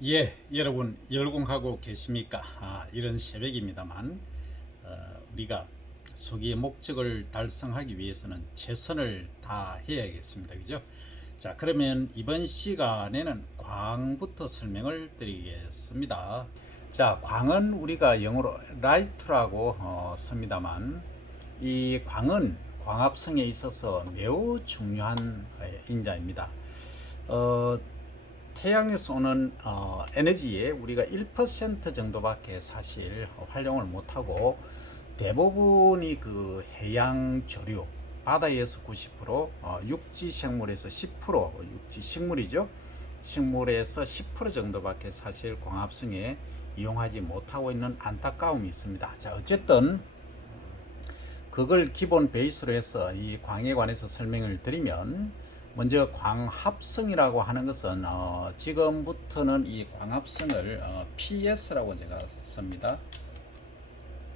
여러분 열공하고 계십니까? 이런 새벽입니다만 우리가 소기의 목적을 달성하기 위해서는 최선을 다해야겠습니다. 그죠? 자, 그러면 이번 시간에는 광부터 설명을 드리겠습니다. 자, 광은 우리가 영어로 light라고 씁니다만, 이 광은 광합성에 있어서 매우 중요한 인자입니다. 어, 태양에서 오는 에너지의 우리가 1% 정도밖에 사실 활용을 못하고, 대부분이 그 해양 조류, 바다에서 90%, 육지 생물에서 10%, 육지 식물이죠. 식물에서 10% 정도밖에 사실 광합성에 이용하지 못하고 있는 안타까움이 있습니다. 자, 어쨌든 그걸 기본 베이스로 해서 이 광에 관해서 설명을 드리면, 먼저 광합성이라고 하는 것은 지금부터는 이 광합성을 PS라고 제가 씁니다.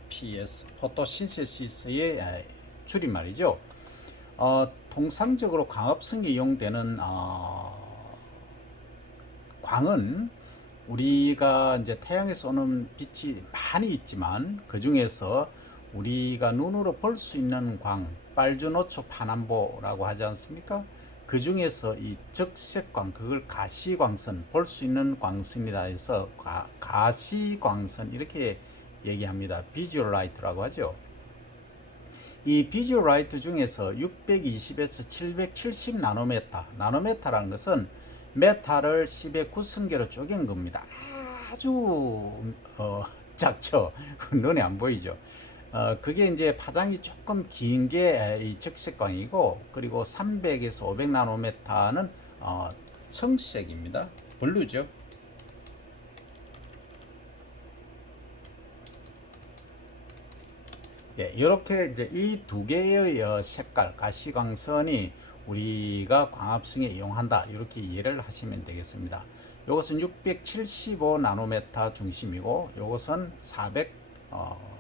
PS, 포토신테시스의 줄임말이죠. 통상적으로 광합성에 이용되는 광은 우리가 이제 태양에서 오는 빛이 많이 있지만, 그 중에서 우리가 눈으로 볼 수 있는 광, 빨주노초 파남보라고 하지 않습니까? 그 중에서 이 적색광, 그걸 가시광선, 볼 수 있는 광선이다 해서 가시광선 이렇게 얘기합니다. 비주얼 라이트라고 하죠. 이 비주얼 라이트 중에서 620에서 770 나노메타, 나노메타라는 것은 메탈을 10의 9승계로 쪼갠 겁니다. 아주 작죠. 눈에 안 보이죠. 그게 이제 파장이 조금 긴 게 이 적색광이고, 그리고 300에서 500 나노메타는 청색입니다. 블루죠. 예, 이렇게 이제 이 두 개의 색깔, 가시광선이 우리가 광합성에 이용한다, 이렇게 이해를 하시면 되겠습니다. 이것은 675 나노메타 중심이고, 이것은 400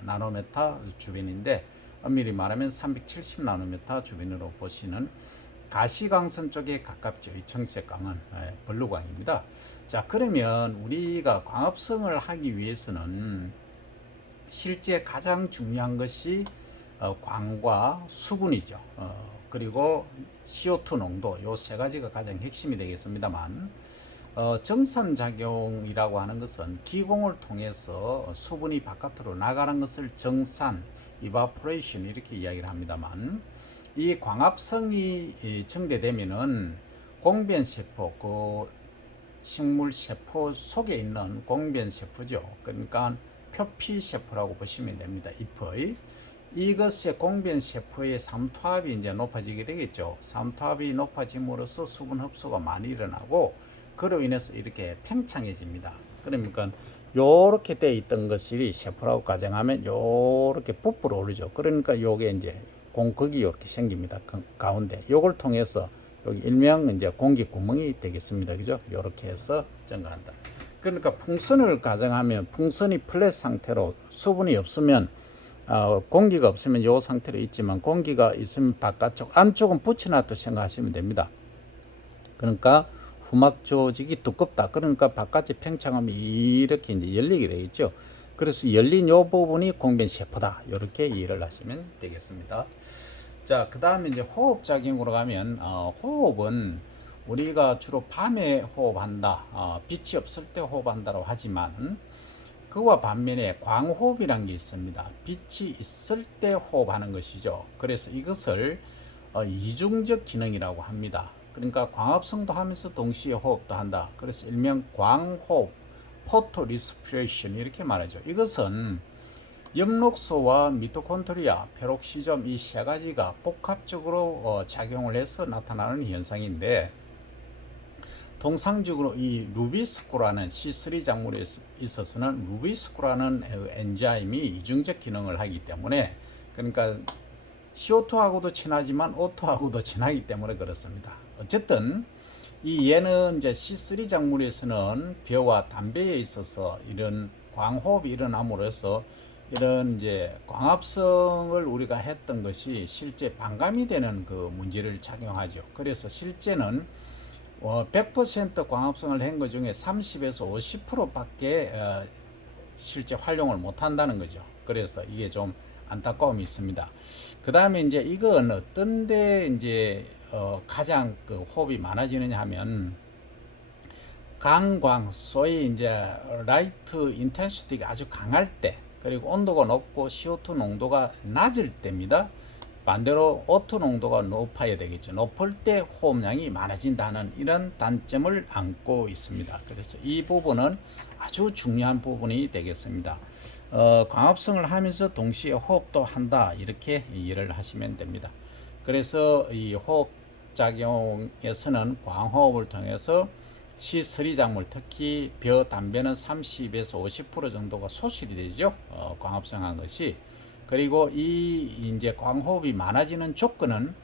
나노메타 주변인데, 엄밀히 말하면 370 나노메타 주변으로 보시는 가시광선 쪽에 가깝죠. 이 청색광은 블루광입니다. 자, 그러면 우리가 광합성을 하기 위해서는 실제 가장 중요한 것이 광과 수분이죠. 그리고 CO2 농도, 요 세 가지가 가장 핵심이 되겠습니다만, 정산작용이라고 하는 것은 기공을 통해서 수분이 바깥으로 나가는 것을 정산, evaporation 이렇게 이야기를 합니다만, 이 광합성이 증대되면은 공변세포, 그 식물세포 속에 있는 공변세포죠. 그러니까 표피세포라고 보시면 됩니다. 잎의 이것의 공변세포의 삼투압이 이제 높아지게 되겠죠. 삼투압이 높아짐으로써 수분 흡수가 많이 일어나고, 그로 인해서 이렇게 팽창해집니다. 그러니까 요렇게 돼 있던 것이 세포라고 가정하면 요렇게 부풀어 오르죠. 그러니까 요게 이제 공극이 이렇게 생깁니다. 가운데 요걸 통해서 여기 일명 이제 공기 구멍이 되겠습니다. 그죠? 요렇게 해서 증가한다. 그러니까 풍선을 가정하면, 풍선이 플랫 상태로 수분이 없으면, 공기가 없으면 이 상태로 있지만, 공기가 있으면 바깥쪽, 안쪽은 붙여놨다 생각하시면 됩니다. 그러니까 후막 조직이 두껍다. 그러니까 바깥에 팽창하면 이렇게 이제 열리게 되겠죠. 그래서 열린 이 부분이 공변세포다. 이렇게 이해를 하시면 되겠습니다. 자, 그 다음에 이제 호흡작용으로 가면, 호흡은 우리가 주로 밤에 호흡한다, 빛이 없을 때 호흡한다고 하지만, 그와 반면에 광호흡이라는 게 있습니다. 빛이 있을 때 호흡하는 것이죠. 그래서 이것을 이중적 기능이라고 합니다. 그러니까 광합성도 하면서 동시에 호흡도 한다. 그래서 일명 광호흡, 포토 리스피레이션 이렇게 말하죠. 이것은 엽록소와 미토콘드리아, 페록시즘 이 세 가지가 복합적으로 작용을 해서 나타나는 현상인데, 통상적으로 이 루비스코라는 C3 작물에 있어서는 루비스코라는 엔자임이 이중적 기능을 하기 때문에, 그러니까 CO2하고도 친하지만 O2하고도 친하기 때문에 그렇습니다. 어쨌든 이 얘는 이제 C3 작물에서는 벼와 담배에 있어서 이런 광호흡이 일어남으로써 이런 이제 광합성을 우리가 했던 것이 실제 반감이 되는 그 문제를 작용하죠. 그래서 실제는 100% 광합성을 한 것 중에 30에서 50%밖에 실제 활용을 못 한다는 거죠. 그래서 이게 좀 안타까움이 있습니다. 그 다음에 이제 이건 어떤데 이제 가장 그 호흡이 많아지느냐 하면 강광, 소위 이제 라이트 인텐시티가 아주 강할 때, 그리고 온도가 높고 CO2 농도가 낮을 때입니다. 반대로 O2 농도가 높아야 되겠죠. 높을 때 호흡량이 많아진다는 이런 단점을 안고 있습니다. 그래서 이 부분은 아주 중요한 부분이 되겠습니다. 광합성을 하면서 동시에 호흡도 한다, 이렇게 이해를 하시면 됩니다. 그래서 이 호흡 작용에서는 광호흡을 통해서 C3 작물, 특히 벼, 담배는 30에서 50% 정도가 소실이 되죠. 광합성한 것이. 그리고 이 이제 광호흡이 많아지는 조건은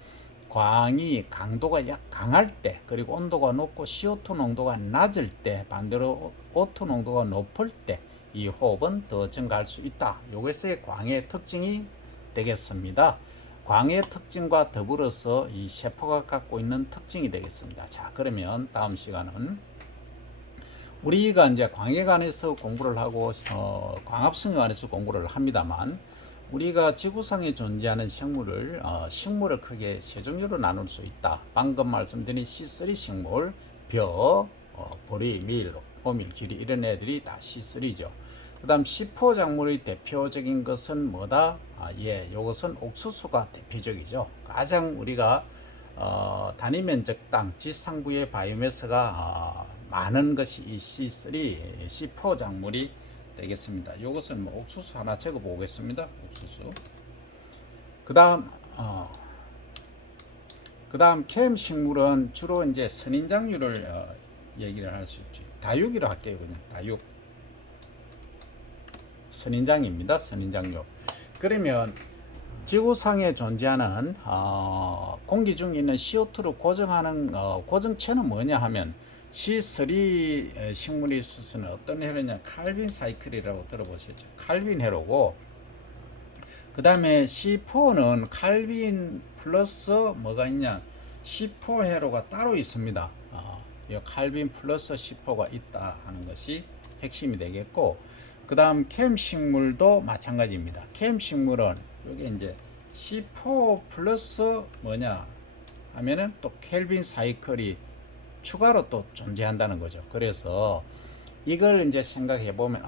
광이 강도가 강할 때, 그리고 온도가 높고 CO2 농도가 낮을 때, 반대로 O2 농도가 높을 때 이 호흡은 더 증가할 수 있다. 이것이 광의 특징이 되겠습니다. 광의 특징과 더불어서 이 세포가 갖고 있는 특징이 되겠습니다. 자, 그러면 다음 시간은 우리가 이제 광에 관해서 공부를 하고 광합성에 관해서 공부를 합니다만, 우리가 지구상에 존재하는 생물을 식물을 크게 세 종류로 나눌 수 있다. 방금 말씀드린 C3 식물, 벼, 보리, 밀, 호밀, 기리, 이런 애들이 다 C3죠. 그 다음 C4 작물의 대표적인 것은 뭐다? 요것은 옥수수가 대표적이죠. 가장 우리가 단위 면적당 지상부의 바이오매스가 많은 것이 이 C3, C4 작물이 되겠습니다. 이것은 뭐 옥수수 하나 적어 보겠습니다. 옥수수. 그다음 캠 식물은 주로 이제 선인장류를 얘기를 할 수 있죠. 다육이로 할게요. 그냥 다육. 선인장입니다. 선인장류. 그러면 지구상에 존재하는 공기 중에 있는 CO2를 고정하는 고정체는 뭐냐 하면 C3 식물이 있어서는 어떤 해로냐, 칼빈 사이클이라고 들어보셨죠. 칼빈 해로고, 그 다음에 C4는 칼빈 플러스 뭐가 있냐, C4 해로가 따로 있습니다. 이 칼빈 플러스 C4가 있다 하는 것이 핵심이 되겠고, 그 다음 캠 식물도 마찬가지입니다. 캠 식물은 여기 이제 C4 플러스 뭐냐 하면은 또 켈빈 사이클이 추가로 또 존재한다는 거죠. 그래서 이걸 이제 생각해 보면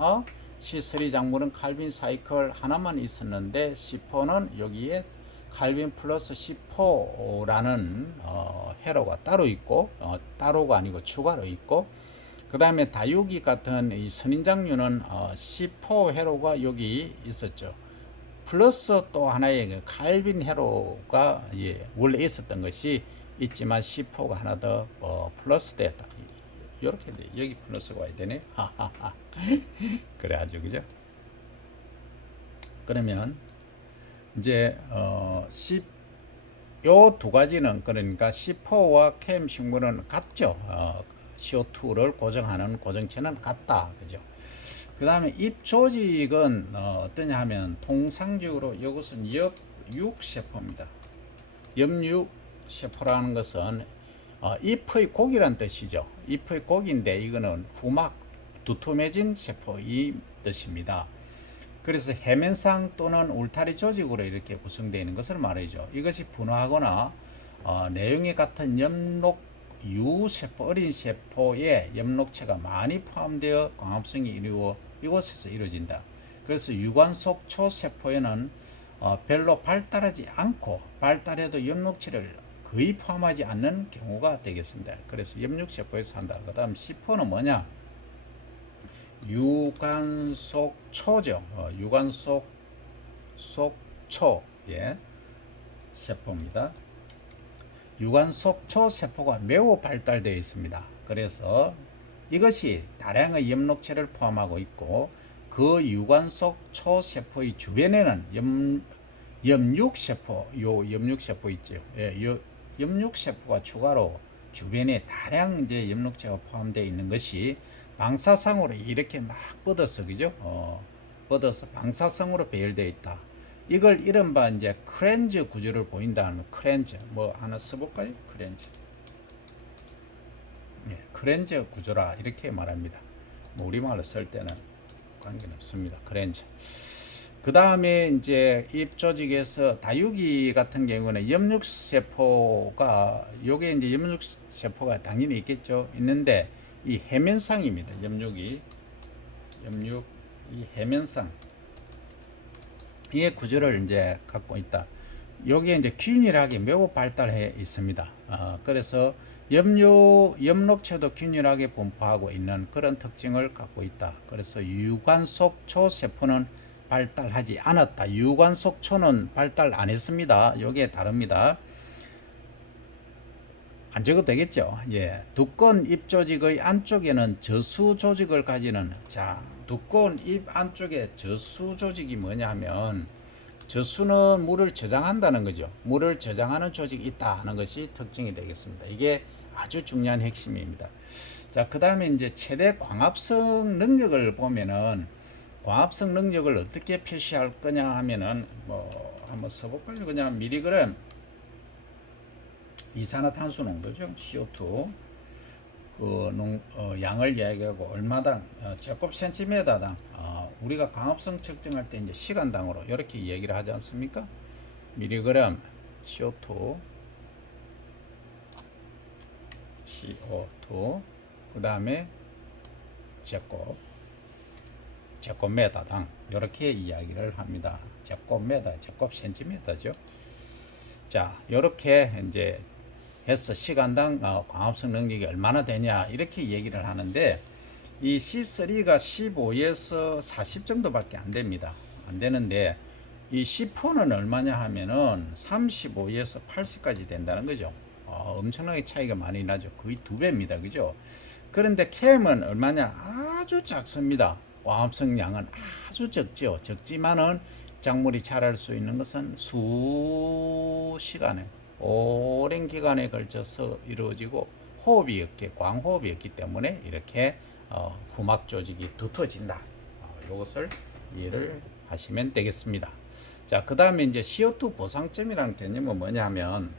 C3 작물은 칼빈 사이클 하나만 있었는데 C4는 여기에 칼빈 플러스 C4라는 회로가 따로 있고, 따로가 아니고 추가로 있고, 그 다음에 다육이 같은 이 선인장류는 C4 회로가 여기 있었죠. 플러스 또 하나의 그 칼빈 회로가 원래 있었던 것이 있지만 C4가 하나 더 플러스 됐다. 이렇게 돼. 여기 플러스가 와야 되네. 그래가지고 그죠? 그러면 이제 요 두 가지는 그러니까 C4와 캠 식물은 같죠. CO2를 고정하는 고정체는 같다. 그죠? 그 다음에 잎 조직은 어떠냐 하면 통상적으로 이것은 엽육세포입니다. 엽육세포라는 것은 잎의 고기란 뜻이죠. 잎의 고기인데 이거는 후막, 두툼해진 세포의 뜻입니다. 그래서 해면상 또는 울타리 조직으로 이렇게 구성되어 있는 것을 말이죠. 이것이 분화하거나 내용이 같은 엽록유세포, 어린 세포에 엽록체가 많이 포함되어 광합성이 이곳에서 이루어진다. 그래서 유관 속 초세포에는 별로 발달하지 않고 발달해도 엽록체를 거의 포함하지 않는 경우가 되겠습니다. 그래서 엽육세포에서 한다. 그 다음 C4는 뭐냐? 유관 속 초죠. 유관 속 초, 세포입니다. 유관 속 초세포가 매우 발달되어 있습니다. 그래서 이것이 다량의 엽록체를 포함하고 있고, 그 유관 속 초세포의 주변에는 엽육세포, 엽육세포 있죠. 엽육세포가 추가로 주변에 다량 이제 엽록체가 포함되어 있는 것이 방사성으로 이렇게 막 뻗어서, 그죠? 뻗어서 방사성으로 배열되어 있다. 이걸 이른바 이제 크렌즈 구조를 보인다는 크렌즈. 뭐 하나 써볼까요? 크렌즈. 크렌저 구조라 이렇게 말합니다. 뭐 우리말로 쓸 때는 관계는 없습니다. 크렌저. 그 다음에 이제 잎 조직에서 다육이 같은 경우는 엽육세포가 요게 이제 엽육세포가 당연히 있겠죠. 있는데 이 해면상입니다. 엽육 이 해면상 이의 구조를 이제 갖고 있다. 여기에 이제 균일하게 매우 발달해 있습니다. 그래서 엽록체도 균일하게 분포하고 있는 그런 특징을 갖고 있다. 그래서 유관속초 세포는 발달하지 않았다. 유관속초는 발달 안 했습니다. 여기에 다릅니다. 안 적어도 되겠죠. 예. 두꺼운 잎 조직의 안쪽에는 저수 조직을 가지는, 자, 두꺼운 잎 안쪽에 저수 조직이 뭐냐 하면, 저수는 물을 저장한다는 거죠. 물을 저장하는 조직이 있다 하는 것이 특징이 되겠습니다. 이게 아주 중요한 핵심입니다. 자, 그 다음에 이제 최대 광합성 능력을 보면은, 광합성 능력을 어떻게 표시할 거냐 하면은, 뭐, 한번 써볼까요? 그냥 미리그램 이산화탄소 농도죠. CO2. 양을 이야기하고 얼마당 제곱센티미터당 우리가 광합성 측정할 때 이제 시간당으로 이렇게 얘기를 하지 않습니까? 미리그램 CO2 그 다음에 제곱미터당 이렇게 이야기를 합니다. 제곱미터, 제곱센티미터죠. 자, 이렇게 이제 해서 시간당 광합성 능력이 얼마나 되냐 이렇게 얘기를 하는데, 이 C3가 15에서 40 정도밖에 안 됩니다. 안 되는데 이 C4는 얼마냐 하면은 35에서 80까지 된다는 거죠. 엄청나게 차이가 많이 나죠. 거의 2배입니다. 그죠? 그런데 캠은 얼마냐? 아주 작습니다. 광합성 양은 아주 적죠. 적지만은 작물이 자랄 수 있는 것은 수시간에 오랜 기간에 걸쳐서 이루어지고 호흡이 없게 광호흡이 없기 때문에 이렇게 후막 조직이 두터워진다. 이것을 이해를 하시면 되겠습니다. 자, 그 다음에 이제 CO2 보상점이라는 개념은 뭐냐면,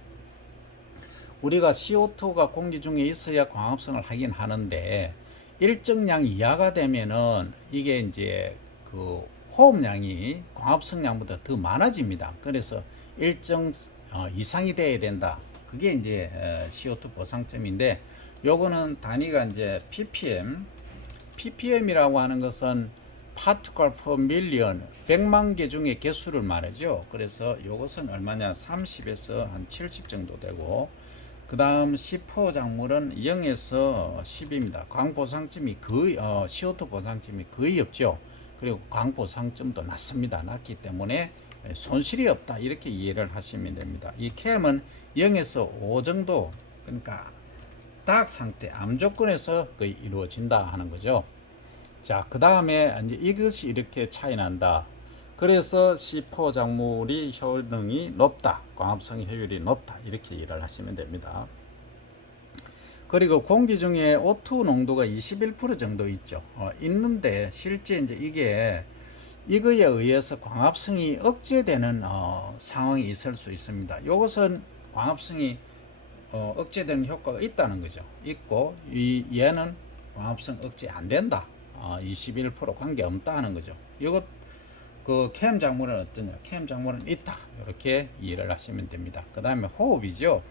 우리가 CO2가 공기 중에 있어야 광합성을 하긴 하는데 일정량 이하가 되면은 이게 이제 그 호흡량이 광합성량보다 더 많아집니다. 그래서 일정 이상이 돼야 된다. 그게 이제 CO2 보상점인데, 요거는 단위가 이제 ppm이라고 하는 것은 particle per million, 100만 개 중에 개수를 말하죠. 그래서 요것은 얼마냐? 30에서 한 70 정도 되고, 그 다음 C4 작물은 0에서 10입니다. 광보상점이 거의 CO2 보상점이 거의 없죠. 그리고 광보상점도 낮습니다. 낮기 때문에 손실이 없다 이렇게 이해를 하시면 됩니다. 이 캠은 0에서 5 정도, 그러니까 닭 상태, 암 조건에서 거의 이루어진다 하는 거죠. 자, 그 다음에 이제 이것이 이렇게 차이 난다. 그래서 C4 작물이 효능이 높다, 광합성 효율이 높다 이렇게 이해를 하시면 됩니다. 그리고 공기 중에 O2 농도가 21% 정도 있죠. 있는데 실제 이제 이거에 의해서 광합성이 억제되는 상황이 있을 수 있습니다. 이것은 광합성이 억제되는 효과가 있다는 거죠. 있고 얘는 광합성 억제 안 된다. 21% 관계 없다 하는 거죠. 이것 그 캠 작물은 어떠냐? 캠 작물은 있다. 이렇게 이해를 하시면 됩니다. 그 다음에 호흡이죠.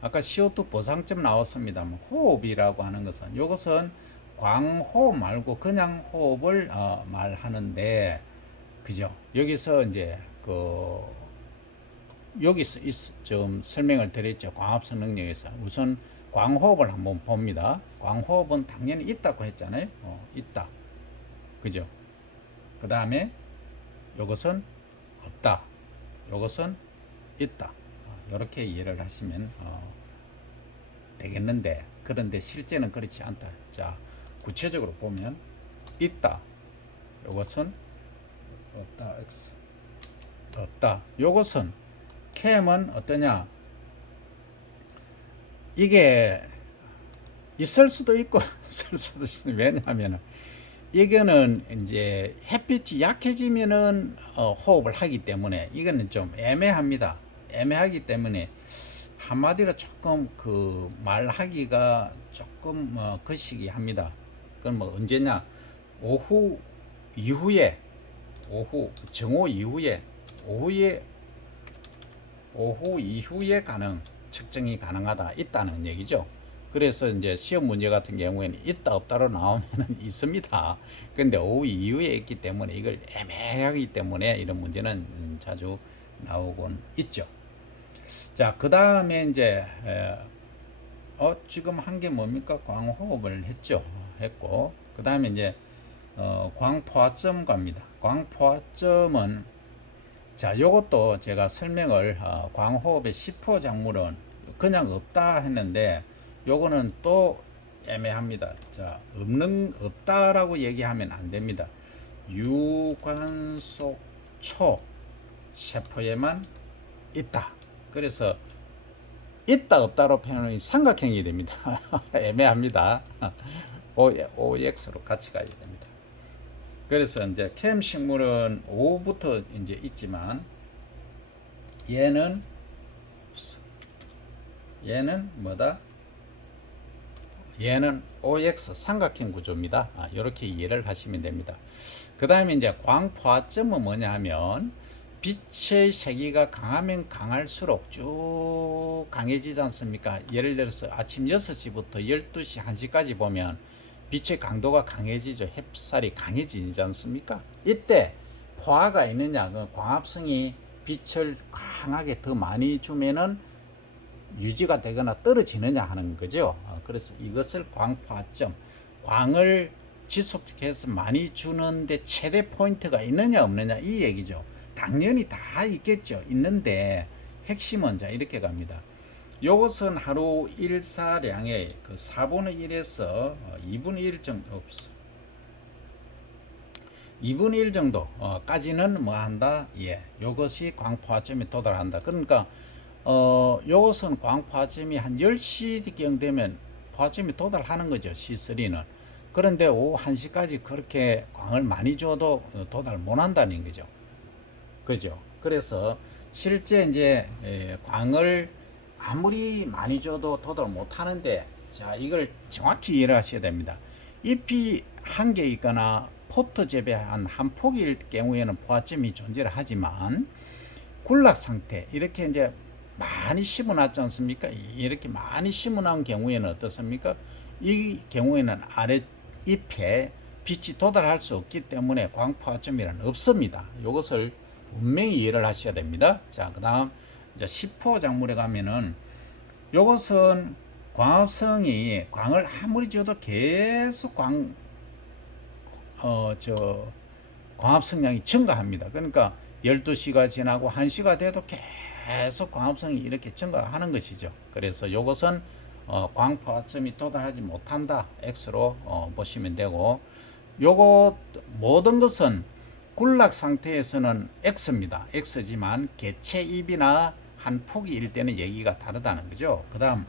아까 CO2 보상점 나왔습니다만, 호흡이라고 하는 것은 이것은 광호흡 말고 그냥 호흡을 말하는데, 그죠? 여기서 이제 여기서 좀 설명을 드렸죠. 광합성 능력에서 우선 광호흡을 한번 봅니다. 광호흡은 당연히 있다고 했잖아요. 있다. 그죠? 그 다음에 이것은 없다. 이것은 있다. 이렇게 이해를 하시면 되겠는데, 그런데 실제는 그렇지 않다. 자, 구체적으로 보면 있다. 이것은 없다. X. 없다. 이것은 캠은 어떠냐? 이게 있을 수도 있고 없을 수도 있습니다. 왜냐하면 이거는 이제 햇빛이 약해지면은 호흡을 하기 때문에 이거는 좀 애매합니다. 애매하기 때문에 한마디로 조금 그 말하기가 조금 거시기 합니다. 그건 뭐 언제냐? 오후 이후에, 정오 이후에, 오후에 오후 이후에 측정이 가능하다, 있다는 얘기죠. 그래서 이제 시험 문제 같은 경우에는 있다 없다로 나오면 있습니다. 근데 오후 이후에 있기 때문에 이걸 애매하기 때문에 이런 문제는 자주 나오곤 있죠. 자, 그 다음에 이제 지금 한 게 뭡니까? 광호흡을 했고, 그 다음에 이제 광포화점 갑니다. 광포화점은, 자, 요것도 제가 설명을, 광호흡의 10호 작물은 그냥 없다 했는데, 요거는 또 애매합니다. 자, 없다라고 얘기하면 안 됩니다. 유관속 초 세포에만 있다. 그래서 있다 없다로 표현이 삼각형이 됩니다. 애매합니다. OX로 같이 가야 됩니다. 그래서 이제 캠 식물은 오후부터 이제 있지만 얘는 없어. 얘는 뭐다? 얘는 OX 삼각형 구조입니다. 이렇게 이해를 하시면 됩니다. 그 다음에 이제 광포화점은 뭐냐 하면 빛의 세기가 강하면 강할수록 쭉 강해지지 않습니까? 예를 들어서 아침 6시부터 12시, 1시까지 보면 빛의 강도가 강해지죠. 햇살이 강해지지 않습니까? 이때 포화가 있느냐, 광합성이 빛을 강하게 더 많이 주면은 유지가 되거나 떨어지느냐 하는 거죠. 그래서 이것을 광포화점, 광을 지속해서 많이 주는데 최대 포인트가 있느냐 없느냐 이 얘기죠. 당연히 다 있겠죠. 있는데 핵심은 자 이렇게 갑니다. 요것은 하루 일사량의 그 4분의 1에서 2분의 1 정도 없어. 2분의 1 정도까지는 뭐 한다? 예. 요것이 광포화점에 도달한다. 그러니까 요것은 광포화점이 한 10시경 되면 포화점에 도달하는 거죠. C3는. 그런데 오후 1시까지 그렇게 광을 많이 줘도 도달 못 한다는 거죠. 그죠? 그래서 실제 이제 광을 아무리 많이 줘도 도달 못 하는데, 자, 이걸 정확히 이해를 하셔야 됩니다. 잎이 한 개 있거나 포트 재배한 한 폭일 경우에는 포화점이 존재를 하지만 군락 상태, 이렇게 이제 많이 심어 놨지 않습니까? 이렇게 많이 심어 놓은 경우에는 어떻습니까? 이 경우에는 아래 잎에 빛이 도달할 수 없기 때문에 광포화점이란 없습니다. 이것을 분명히 이해를 하셔야 됩니다. 자, 그 다음 이제 10호 작물에 가면은 이것은 광합성이 광을 아무리 줘도 계속 광합성량이 증가합니다. 그러니까 12시가 지나고 1시가 돼도 계속 광합성이 이렇게 증가하는 것이죠. 그래서 이것은 광포화점이 도달하지 못한다. X로 보시면 되고, 요거 모든 것은 군락 상태에서는 X입니다. X지만 개체 입이나 한 폭이일 때는 얘기가 다르다는 거죠. 그 다음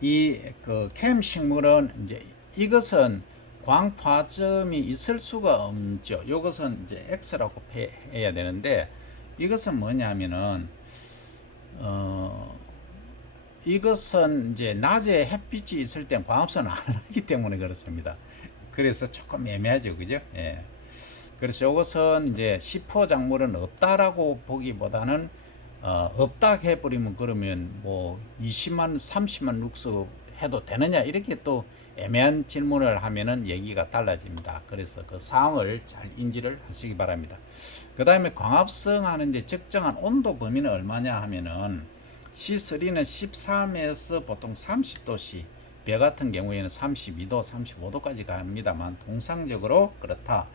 이 그 캠 식물은 이제 이것은 광파점이 있을 수가 없죠. 이것은 이제 X라고 해야 되는데, 이것은 뭐냐면은 이것은 이제 낮에 햇빛이 있을 때 광합성을 안 하기 때문에 그렇습니다. 그래서 조금 애매하죠, 그죠? 예. 그래서 이것은 이제 10호 작물은 없다라고 보기보다는 없다 해버리면 그러면 뭐 20만 30만 룩스 해도 되느냐 이렇게 또 애매한 질문을 하면은 얘기가 달라집니다. 그래서 그 사항을 잘 인지를 하시기 바랍니다. 그 다음에 광합성 하는데 적정한 온도 범위는 얼마냐 하면은 C3는 13에서 보통 30도씨, 배 같은 경우에는 32도, 35도까지 갑니다만 통상적으로 그렇다.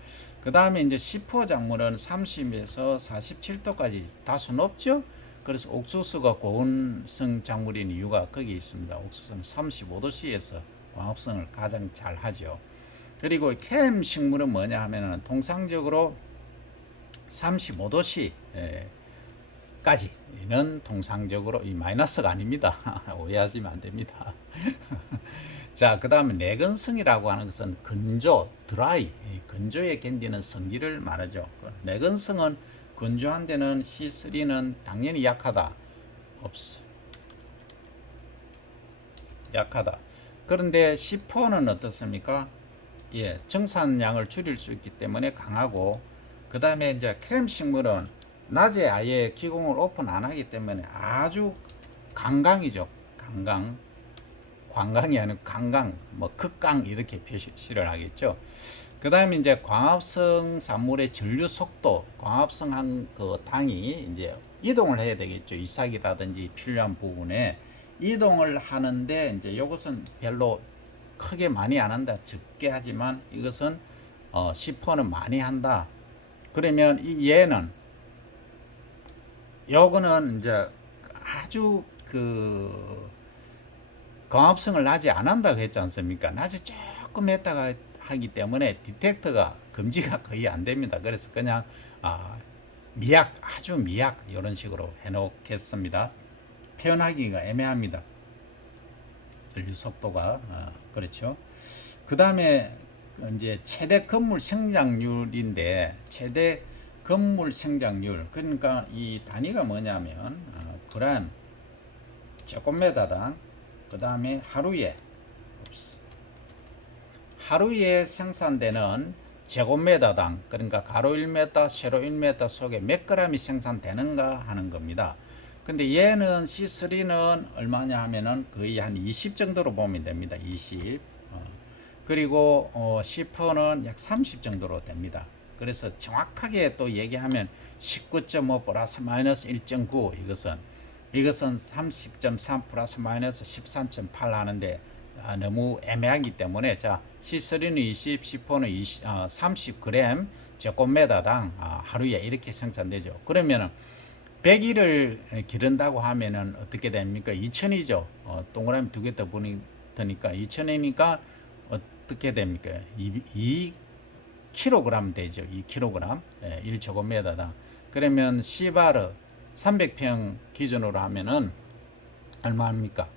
그 다음에 이제 10호 작물은 30에서 47도까지 다소 높죠. 그래서 옥수수가 고온성 작물인 이유가 거기 있습니다. 옥수수는 35도씨에서 광합성을 가장 잘 하죠. 그리고 캠 식물은 뭐냐 하면은 통상적으로 35도씨 까지는 통상적으로 이 마이너스가 아닙니다. 오해하시면 안 됩니다. 자, 그 다음에 내건성이라고 하는 것은 건조, 드라이, 건조에 견디는 성질을 말하죠. 내건성은 건조한 데는 C3는 당연히 약하다. 없어. 약하다. 그런데 C4는 어떻습니까? 예, 정산량을 줄일 수 있기 때문에 강하고, 그 다음에 이제 크렘 식물은 낮에 아예 기공을 오픈 안 하기 때문에 아주 강강이죠. 강강. 관강이 아니고 강강, 뭐 극강 이렇게 표시를 하겠죠. 그 다음에 이제 광합성 산물의 전류 속도, 광합성한 그 당이 이제 이동을 해야 되겠죠. 이삭이라든지 필요한 부분에 이동을 하는데 이제 이것은 별로 크게 많이 안 한다. 적게 하지만 이것은 10%는 많이 한다. 그러면 이 얘는 요거는 이제 아주 그 광합성을 낮에 안 한다고 했지 않습니까? 낮에 조금 했다가 하기 때문에 디텍터가 금지가 거의 안 됩니다. 그래서 그냥 미약, 아주 미약 이런 식으로 해놓겠습니다. 표현하기가 애매합니다. 전류 속도가 그렇죠. 그 다음에 이제 최대 건물 성장률인데, 최대 건물 성장률, 그러니까 이 단위가 뭐냐면 그램 제곱미터당, 그 다음에 하루에 생산되는 제곱미터당, 그러니까 가로 1m, 세로 1m 속에 몇 g이 생산되는가 하는 겁니다. 근데 얘는 C3는 얼마냐 하면은 거의 한 20 정도로 보면 됩니다. 20. 그리고 C4는 약 30 정도로 됩니다. 그래서 정확하게 또 얘기하면 19.5 플러스 마이너스 1.9, 이것은 30.3 플러스 마이너스 13.8 하는데 너무 애매하기 때문에, 자, C3는 20, C4는 20, 30g 제곱미터당 하루에 이렇게 생산되죠. 그러면은 100일을 기른다고 하면은 어떻게 됩니까? 2000이죠. 동그라미 두 개 더 보니까 2000이니까 어떻게 됩니까? 2kg 되죠. 2kg. 1제곱미터당. 그러면 C바르 300평 기준으로 하면은 얼마입니까?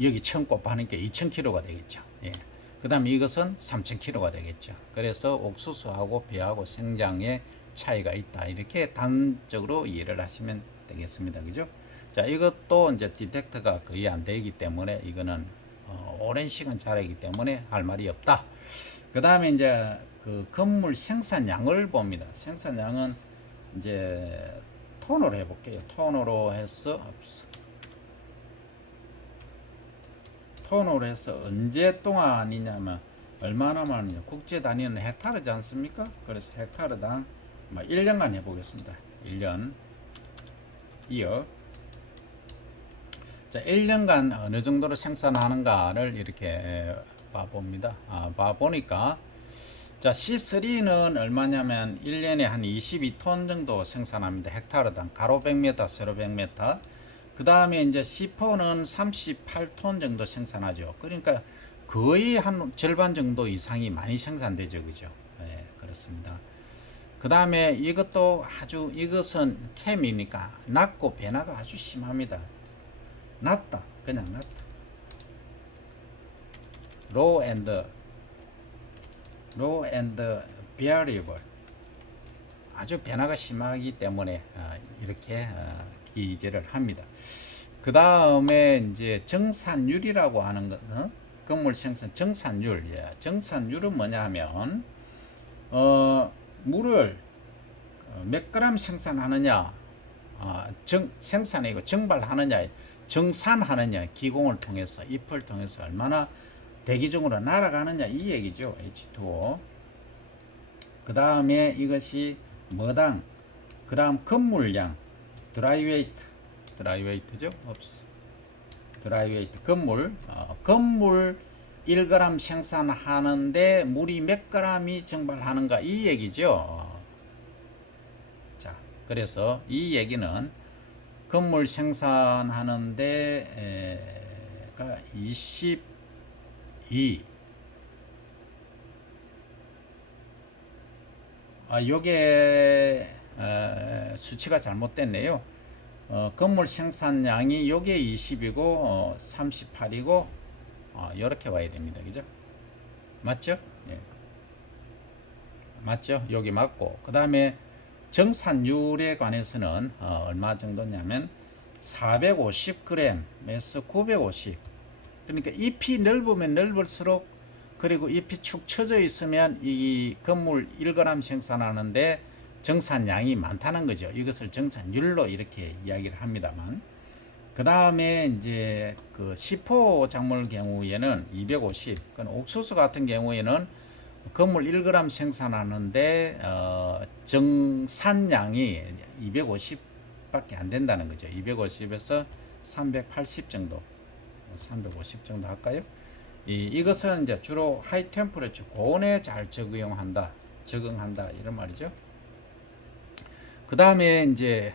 여기 1000 곱하니까 2000kg가 되겠죠. 예. 그 다음에 이것은 3000kg가 되겠죠. 그래서 옥수수하고 배하고 생장에 차이가 있다. 이렇게 단적으로 이해를 하시면 되겠습니다. 그죠? 자, 이것도 이제 디텍터가 거의 안 되기 때문에 이거는 오랜 시간 자라기 때문에 할 말이 없다. 그 다음에 이제 그 건물 생산량을 봅니다. 생산량은 이제 톤으로 해볼게요. 톤으로 해서 언제 동안이냐면 얼마나 많으냐, 국제 단위는 헥타르지 않습니까? 그래서 헥타르당 1년간 해보겠습니다. 1년 이어. 자, 1년간 어느 정도로 생산하는가를 이렇게 봐봅니다. 봐보니까, 자, C3는 얼마냐면 1년에 한 22톤 정도 생산합니다. 헥타르당, 가로 100m, 세로 100m. 그 다음에 이제 C4는 38톤 정도 생산하죠. 그러니까 거의 한 절반 정도 이상이 많이 생산되죠. 그죠? 네, 그렇습니다. 그 다음에 이것은 캠이니까 낮고 변화가 아주 심합니다. 그냥 낮다. low and variable. 아주 변화가 심하기 때문에 이렇게 기재를 합니다. 그 다음에 이제 정산율이라고 하는 것은 건물 생산 정산율. 정산율은 뭐냐 하면 물을 몇 그램 생산하느냐, 생산이고 정발하느냐, 정산하느냐, 기공을 통해서, 잎을 통해서 얼마나 대기 중으로 날아가느냐, 이 얘기죠. H2O. 그 다음에 이것이 뭐당, 그 다음 건물량, 드라이웨이트죠. 드라이웨이트, 건물 1g 생산하는데 물이 몇 g이 증발하는가, 이 얘기죠. 자, 그래서 이 얘기는 건물 생산하는데 22, 요게 수치가 잘못됐네요. 건물 생산량이 요게 20이고 38이고 이렇게 와야 됩니다. 그죠? 맞죠? 예. 맞죠? 여기 맞고, 그 다음에 정산율에 관해서는 얼마 정도냐면 450g에서 950. 그러니까 잎이 넓으면 넓을수록, 그리고 잎이 축 처져 있으면 이 건물 1g 생산하는데 정산량이 많다는 거죠. 이것을 정산율로 이렇게 이야기를 합니다만, 그 다음에 이제 그 시포 작물 경우에는 250. 옥수수 같은 경우에는 건물 1g 생산하는데 정산량이 250밖에 안 된다는 거죠. 250에서 380 정도, 350 정도 할까요? 이것은 이제 주로 하이 템퍼레처 고온에 잘 적응한다 이런 말이죠. 그 다음에 이제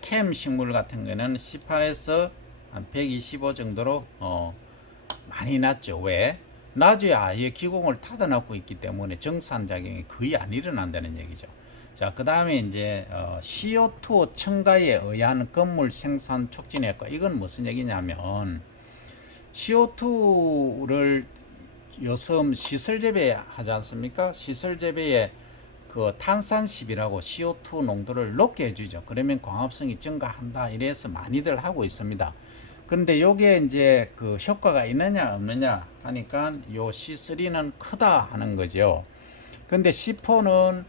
캠 식물 같은 거는 18에서 한 125 정도로 많이 낮죠. 왜? 낮어야 기공을 닫아놓고 있기 때문에 정산작용이 거의 안 일어난다는 얘기죠. 자, 그 다음에 이제 CO2 첨가에 의한 건물 생산 촉진 효과. 이건 무슨 얘기냐면, CO2를 요즘 시설 재배하지 않습니까? 시설 재배에 그 탄산십이라고 CO2 농도를 높게 해주죠. 그러면 광합성이 증가한다. 이래서 많이들 하고 있습니다. 근데 요게 이제 그 효과가 있느냐 없느냐 하니까 요 C3는 크다 하는 거죠. 근데 C4는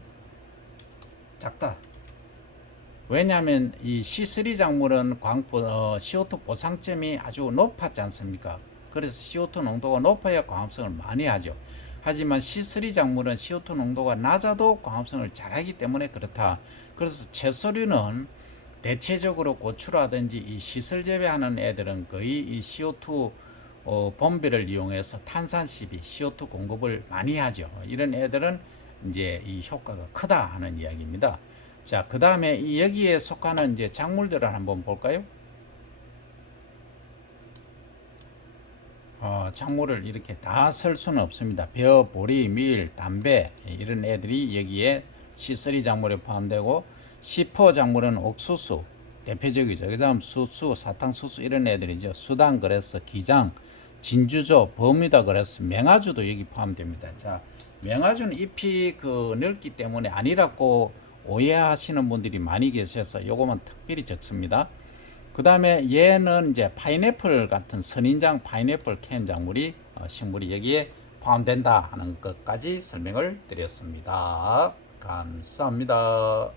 작다. 왜냐하면 이 C3 작물은 CO2 보상점이 아주 높았지 않습니까? 그래서 CO2 농도가 높아야 광합성을 많이 하죠. 하지만 C3 작물은 CO2 농도가 낮아도 광합성을 잘하기 때문에 그렇다. 그래서 채소류는 대체적으로 고추라든지 이 시설 재배하는 애들은 거의 이 CO2 분비를 이용해서 탄산시비, CO2 공급을 많이 하죠. 이런 애들은 이제 이 효과가 크다 하는 이야기입니다. 자, 그 다음에 여기에 속하는 이제 작물들을 한번 볼까요? 작물을 이렇게 다 쓸 수는 없습니다. 벼, 보리, 밀, 담배 이런 애들이 여기에 C3 작물에 포함되고, C4 작물은 옥수수 대표적이죠. 그 다음 수수, 사탕수수 이런 애들이죠. 수당 그래서 기장, 진주조, 버뮤다 그래서 맹아주도 여기 포함됩니다. 자, 맹아주는 잎이 넓기 때문에 아니라고 오해하시는 분들이 많이 계셔서 요거만 특별히 적습니다. 그 다음에 얘는 이제 파인애플 같은 선인장 파인애플 캔 작물이 식물이 여기에 포함된다 하는 것까지 설명을 드렸습니다. 감사합니다.